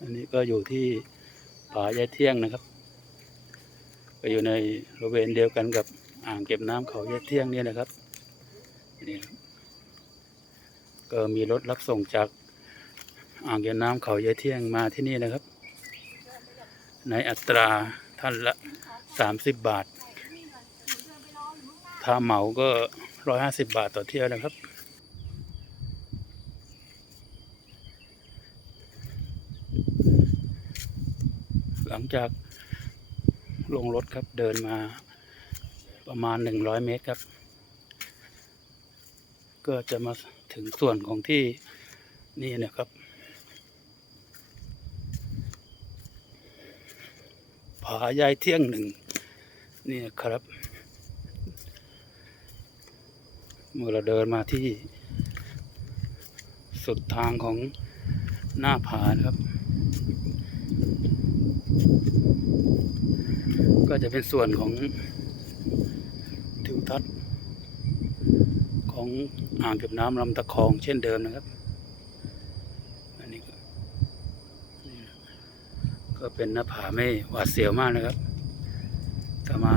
อันนี้ก็อยู่ที่ผายายเที่ยงนะครับ ก็อยู่ในบริเวณเดียวกันกับอ่างเก็บน้ำเขายายเที่ยงเนี่ยนะครับนี่ก็มีรถรับส่งจากอ่างเก็บน้ำเขายายเที่ยงมาที่นี่นะครับ ในอัตราท่านละสามสิบบาท ถ้าเหมาก็ร้อยห้าสิบบาทต่อเที่ยวนะครับ ลังจากลงรถครับเดินมาประมาณหนึ่งร้อยเมตรครับ ก็จะมาถึงส่วนของที่นี่นะครับ ผายายเที่ยงหนึ่งนี่นะครับ เมื่อเราเดินมาที่สุดทางของหน้าผานะครับ ก็จะเป็นส่วนของทิวทัศน์ของอ่างเก็บน้ำลำตะคองเช่นเดิมนะครับ อันนี้ก็ก็เป็นหน้าผาไม่หวาดเสียวมากนะครับถ้ามา